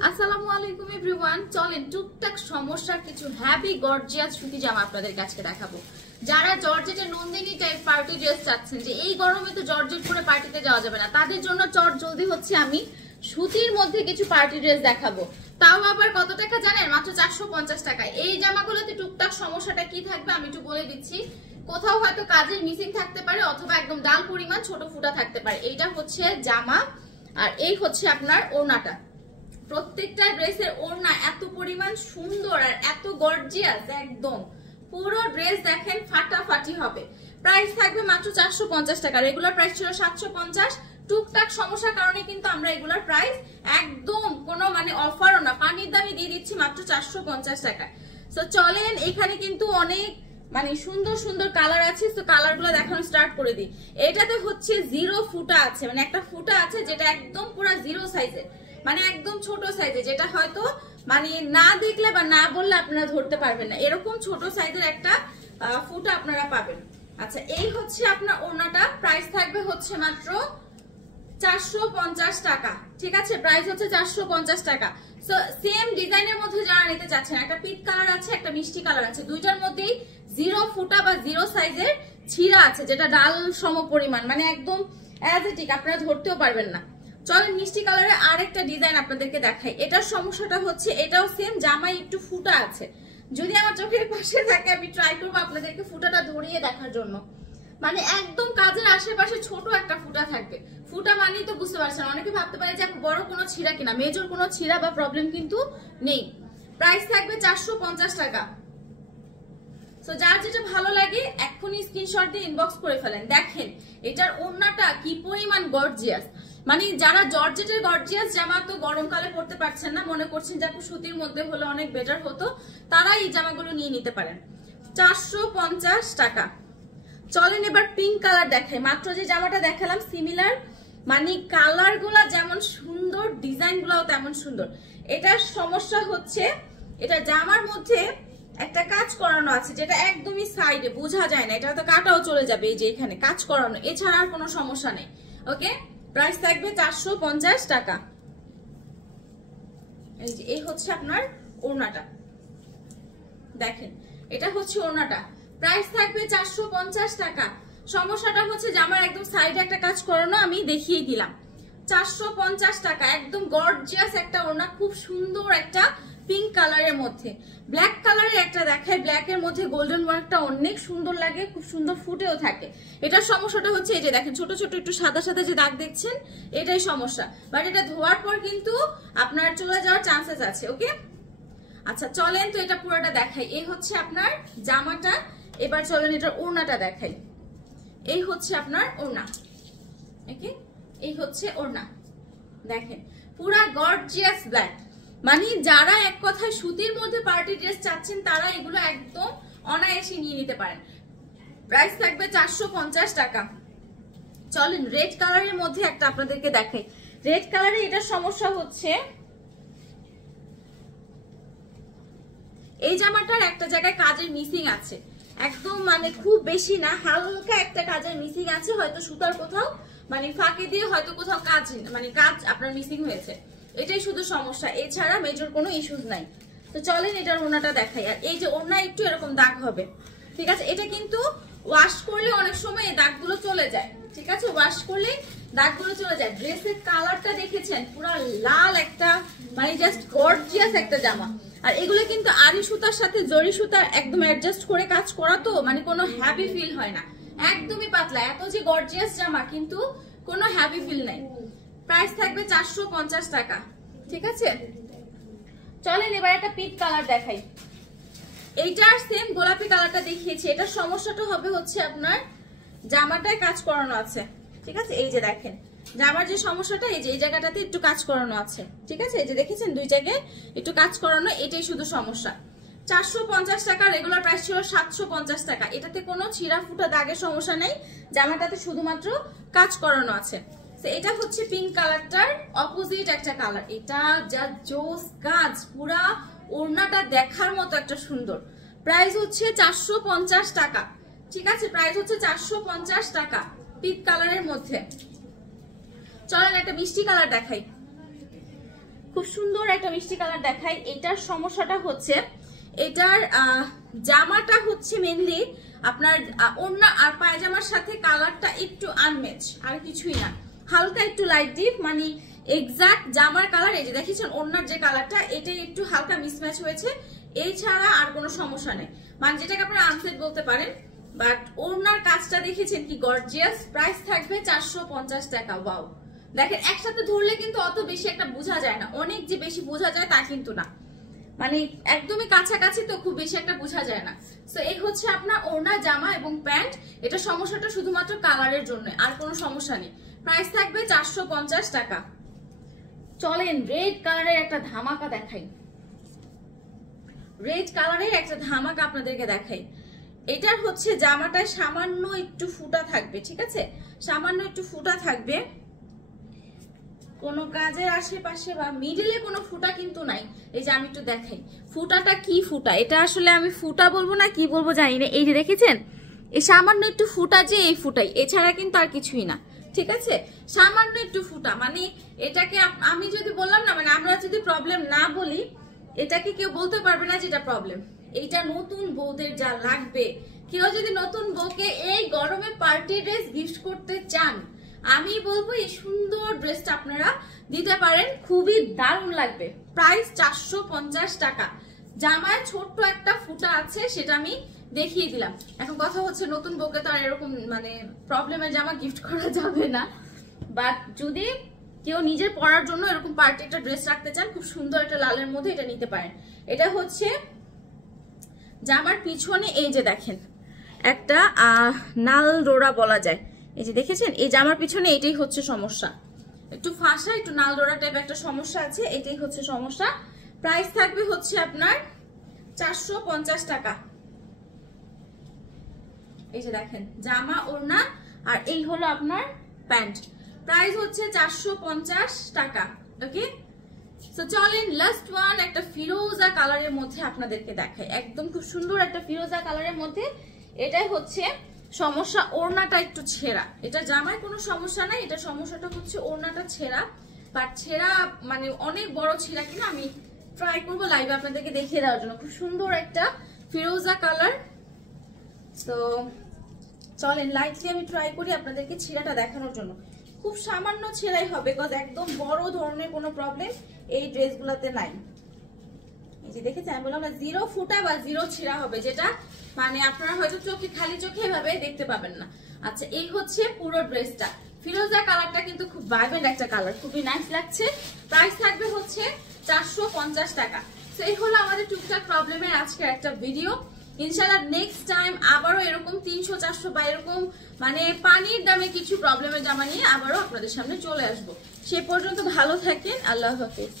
আসসালামু আলাইকুম এভরিওয়ান, চলেন টুকটাক সমস্যার কিছু হ্যাভি গর্জিয়াস সুতি জামা আপনাদের কাছে দেখাবো। যারা জর্জেটের নন্দিনী টাইপ পার্টি ড্রেস চাচ্ছেন যে এই গরমে তো জর্জেট পরে পার্টিতে যাওয়া যাবে না, তাদের জন্য চট জলদি হচ্ছে আমি সুতির মধ্যে কিছু পার্টি ড্রেস দেখাবো। তাও আবার কত টাকা জানেন? মাত্র 450 টাকায়। এই জামাগুলোতে টুকটাক সমস্যাটা কি থাকবে আমি একটু বলে দিচ্ছি। কোথাও হয়তো কাজের মিসিং থাকতে পারে অথবা একদম ডাল পরিমাণ ছোট ফুটা থাকতে পারে। এইটা হচ্ছে জামা আর এই হচ্ছে আপনার ওড়নাটা। প্রত্যেকটা ড্রেসের ওড়না এত পরিমাণ সুন্দর আর এত গর্জিয়াস, একদম পুরো ড্রেস দেখেন ফাটাফাটি হবে। প্রাইস থাকবে মাত্র 450 টাকা। রেগুলার প্রাইস ছিল 750। টুকটাক সমস্যার কারণে কিন্তু আমরা এগুলোর প্রাইস একদম কোনো অফারও না, পানির দামে দিয়ে দিচ্ছি মাত্র 450 টাকা। তো চলেন, এখানে কিন্তু অনেক সুন্দর সুন্দর কালার আছে, তো কালার গুলো দেখানো স্টার্ট করে দিই। এটাতে হচ্ছে জিরো ফুটা আছে, একটা ফুটা আছে যেটা একদম পুরো জিরো সাইজের, একদম ছোট সাইজে, যেটা হয়তো না দেখলে বা না বললে আপনারা ধরতে পারবেন না, এরকম ছোট সাইজের একটা ফুটা আপনারা পাবেন। আচ্ছা, এই হচ্ছে আপনার ওড়নাটা। প্রাইস থাকবে হচ্ছে মাত্র 450 টাকা। ঠিক আছে, প্রাইস হচ্ছে 450 টাকা। সো সেম ডিজাইনের মধ্যে যারা নিতে চাচ্ছেন, একটা পিট কালার আছে, একটা মিষ্টি কালার আছে, দুইটার মধ্যেই জিরো ফুটা বা জিরো সাইজের ছিঁড়া আছে, যেটা ডাল সম পরিমাণ, একদম অ্যাজ ইট ইজ, আপনারা ধরতেও পারবেন না। চলেন মিষ্টি কালারের আরেকটা ডিজাইন আপনাদেরকে দেখাই। এটার সমস্যাটা হচ্ছে এটাও সেম, জামায় একটু ফুটা আছে। যদি আমার চোখের পাশে থাকে আমি ট্রাই করবো আপনাদেরকে ফুটাটা ধরিয়ে দেখার জন্য। একদম কাজের আশেপাশে ছোট একটা ফুটা থাকবে। ফুটা মানেই তো বুঝতে পারছেন, অনেকে ভাবতে পারে যে বড় কোনো ছিঁড়া কিনা, মেজর কোনো ছিঁড়া বা প্রবলেম কিন্তু নেই। প্রাইস থাকবে 450 টাকা। সো যার যেটা ভালো লাগে এক্ষুনি স্ক্রিনশট দিয়ে ইনবক্স করে ফেলেন। দেখেন এটার ওড়নাটা কি পরিমাণ গর্জিয়াস। যারা জর্জেটের গর্জিয়াস জামা তো গরমকালে পরতে পারছেন না, মনে করছেন যে সুতির মধ্যে হলে অনেক বেটার হতো, তারা এই জামাগুলো নিয়ে নিতে পারেন। 450 টাকা। চলেন এবার পিঙ্ক কালার দেখাই। মাত্র যে জামাটা দেখালাম সিমিলার, কালার গুলা যেমন সুন্দর, ডিজাইন গুলাও তেমন সুন্দর। এটার সমস্যা হচ্ছে এটা জামার মধ্যে একটা কাজ করানো আছে, যেটা একদমই সাইডে বোঝা যায় না, এটা তো কাটাও চলে যাবে। এই যে এখানে কাজ করানো, এছাড়া আর কোনো সমস্যা নেই। ওকে, প্রাইস থাকবে 450 টাকা। এই হচ্ছে আপনার ওড়নাটা, দেখেন এটা হচ্ছে ওড়নাটা। প্রাইস থাকবে 450 টাকা। সমস্যাটা হচ্ছে জামার একদম সাইডে একটা কাজ করানো, আমি দেখিয়ে দিলাম। 450 টাকা, একদম গর্জিয়াস একটা ওড়না, খুব সুন্দর একটা পিঙ্ক কালারের মধ্যে। ব্ল্যাক কালারের একটা দেখায়, ব্ল্যাক এর মধ্যে গোল্ডেন ওয়ার্কটা অনেক সুন্দর লাগে, খুব সুন্দর ফুটেও থাকে। এটার সমস্যাটা হচ্ছে এই যে দেখেন ছোট ছোট একটু সাদা সাদা যে দাগ দেখছেন, এটাই সমস্যা। বাট এটা ধোয়ার পর কিন্তু আপনার চলে যাওয়ার চান্সেস আছে। ওকে, আচ্ছা চলেন তো এটা পুরোটা দেখাই। এই হচ্ছে আপনার জামাটা। এবার চলেন এটার ওড়নাটা দেখাই। এই হচ্ছে আপনার ওড়না। ওকে, এই হচ্ছে ওড়না, দেখেন পুরা গর্জিয়াস ব্ল্যাক। যারা এক কথায় সুতির মধ্যে পার্টি ড্রেস চাচ্ছেন তারা এগুলো একদম অনায়াসে নিয়ে নিতে পারেন। প্রাইস থাকবে 450 টাকা। চলেন রেড কালারের মধ্যে একটা আপনাদেরকে দেখাই। রেড কালারে এটার সমস্যা হচ্ছে এই জামাটার একটা জায়গায় কাজের মিসিং আছে, একদম খুব বেশি না, হালকা একটা কাজের মিসিং আছে, হয়তো সুতার কোথাও ফাঁকে দিয়ে হয়তো কোথাও কাজ কাজ আপনার মিসিং হয়েছে, এটাই শুধু সমস্যা, এছাড়া মেজর কোনো ইস্যুস নাই। তো চলেন এটার ওড়নাটা দেখাই। আর এই যে ওড়না একটু এরকম দাগ হবে, ঠিক আছে, এটা কিন্তু ওয়াশ করলে অনেক সময় এই দাগগুলো চলে যায়। ঠিক আছে, ওয়াশ করলে দাগগুলো চলে যায়। ড্রেসের কালারটা দেখেছেন, পুরো লাল একটা জাস্ট গর্জিয়াস একটা জামা। আর এগুলো কিন্তু আরি সুতার সাথে জরি সুতার একদম অ্যাডজাস্ট করে কাজ করা, তো কোনো হ্যাভি ফিল হয় না, একদমই পাতলা। এত যে গর্জিয়াস জামা কিন্তু কোনো হ্যাভি ফিল নাই। প্রাইস থাকবে 450 টাকা। ঠিক আছে, চলেন এবার একটা পিট কালার দেখাই। এইটার সেম গোলাপি কালারটা দেখিয়েছি। এটার সমস্যাটা হবে হচ্ছে আপনার জামাটায় কাজ করানো আছে। ঠিক আছে, এই যে দেখেন জামার যে সমস্যাটা, এই যে এই জায়গাটাতে একটু কাজ করানো আছে। ঠিক আছে, এই যে দেখেছেন দুই জায়গায় একটু কাজ করানো, এটাই শুধু সমস্যা। 450 টাকা। রেগুলার প্রাইস ছিল 750 টাকা। এটাতে কোনো ছিঁড়া ফুটা দাগের সমস্যা নেই, জামাটাতে শুধুমাত্র কাজ করানো আছে। এটা হচ্ছে পিঙ্ক কালারটার অপোজিট একটা কালার। এটা যা জোস কাজ, পুরা ওড়নাটা দেখার মতো একটা সুন্দর। প্রাইস হচ্ছে 450 টাকা। ঠিক আছে, প্রাইস হচ্ছে 450 টাকা পিঙ্ক কালারের মধ্যে। চলেন একটা মিষ্টি কালার দেখাই। খুব সুন্দর একটা মিষ্টি কালার দেখাই। এটার সমস্যাটা হচ্ছে এটার জামাটা হচ্ছে মেনলি আপনার ওড়না আর পায়জামার সাথে কালারটা একটু আনম্যাচ, আর কিছুই না, হালকা একটু লাইট ডিপ, মানে এক্সাক্ট জামার কালার। এই যে দেখেছেন ওড়নার যে কালারটা, এটাই একটু হালকা মিসম্যাচ হয়েছে, এই ছাড়া আর কোনো সমস্যা নেই, মানে যেটাকে আপনারা আনসেট বলতে পারেন। বাট ওড়নার কাজটা দেখেছেন কি গর্জিয়াস। প্রাইস থাকবে 450 টাকা। ওয়াও, দেখেন একসাথে ধরলে কিন্তু অত বেশি একটা বোঝা যায় না, অনেক যে বেশি বোঝা যায় তা কিন্তু না, মানে একদমই কাছাকাছি, তো খুব বেশি একটা বোঝা যায় না। সো এই হচ্ছে আপনার ওড়না, জামা এবং প্যান্ট। এটা সমস্যাটা শুধুমাত্র কালারের জন্য, আর কোনো সমস্যা নেই। প্রাইস থাকবে 450 টাকা। চলেন রেড কালারের একটা ধামাকা দেখাই, রেড কালারের একটা ধামাকা আপনাদেরকে দেখাই। এটার হচ্ছে জামাটায় সামান্য একটু ফুটা থাকবে, ঠিক আছে, সামান্য একটু ফুটা থাকবে, কোনো কাজের আশেপাশে বা মিডলে কোনো ফুটা কিন্তু নাই। এই যে আমি একটু দেখাই ফুটাটা কি ফুটা, এটা আসলে আমি ফুটা বলবো না কি বলবো জানি না। এই যে দেখেছেন এই সামান্য একটু ফুটা, যে এই ফুটাই, এছাড়া কিন্তু আর কিছুই না, ঠিক আছে, সামান্য একটু ফুটা। মানে এটাকে আমি যদি বললাম না, মানে আমরা যদি প্রবলেম না বলি, এটাকে কেউ বলতে পারবে না যেটা প্রবলেম। এইটা নতুন বউদের যা লাগবে, কেউ যদি নতুন বউকে এই গরমে পার্টি ড্রেস গিফট করতে চান, আমি বলবো এই সুন্দর ড্রেসটা আপনারা দিতে পারেন, খুবই দারুণ লাগবে। প্রাইস 450 টাকা। জামায় ছোট্ট একটা ফুটা আছে, সেটা আমি দেখিয়ে দিলাম। এখন কথা হচ্ছে নতুন বউকে তো আর এরকম মানে প্রবলেমের জামা গিফট করা যাবে না, বাট যদি কেউ নিজের পরার জন্য এরকম পার্টি একটা ড্রেস রাখতে চান, খুব সুন্দর একটা লালের মধ্যে, এটা নিতে পারেন। এটা হচ্ছে জামার পিছনে, এই যে দেখেন একটা নাল ডোরা বলা যায়, এই যে দেখেছেন এই জামার পিছনে এটাই হচ্ছে সমস্যা, একটু ফাঁসা, একটু নাল ডোরা টাইপ একটা সমস্যা আছে, এটাই হচ্ছে সমস্যা। প্রাইস থাকবে হচ্ছে আপনার 450 টাকা। এই যে দেখেন জামা, ওড়না, আর এই হলো আপনার প্যান্ট। প্রাইস হচ্ছে 450 টাকা। ওকে, সো চলেন লাস্ট ওয়ান একটা ফিরোজা কালারের মধ্যে আপনাদেরকে দেখাই, একদম খুব সুন্দর একটা ফিরোজা কালারের মধ্যে। এটাই হচ্ছে সমস্যা, ওড়নাটা একটু ছেঁড়া। এটা জামায় কোনো সমস্যা নাই, এটা সমস্যাটা হচ্ছে ওড়নাটা ছেঁড়া, বাট ছেঁড়া মানে অনেক বড় ছেঁড়া কিনা আমি ট্রাই করবো লাইভে আপনাদেরকে দেখিয়ে দেওয়ার জন্য। খুব সুন্দর একটা ফিরোজা কালার। তো চলেন লাইটলি আমি ট্রাই করি আপনাদেরকে ছেঁড়াটা দেখানোর জন্য। খুব সামান্য ছেঁড়াই হবে, বিকজ একদম বড় ধরনের কোনো প্রবলেম এই ড্রেসগুলোতে নাই। এই যে দেখেছেন আমি বললাম না, জিরো ফুটা বা জিরো ছেঁড়া হবে, যেটা মানে আপনারা হয়তো চোখে খালি চোখে এভাবে দেখতে পাবেন না। আচ্ছা, এই হচ্ছে পুরো ড্রেসটা। ফিরোজা কালারটা কিন্তু খুব ভাইব্রেন্ট একটা কালার, খুবই নাইস লাগছে। প্রাইস থাকবে হচ্ছে 450 টাকা। তো এই হলো আমাদের টুকটাক প্রবলেমের আজকের একটা ভিডিও। ইনশাআল্লাহ নেক্সট টাইম আবারও এরকম 300-400 বা এরকম মানে পানির দামে কিছু প্রবলেমের জামা নিয়ে আবারও আপনাদের সামনে চলে আসবো। সে পর্যন্ত ভালো থাকেন, আল্লাহ হাফেজ।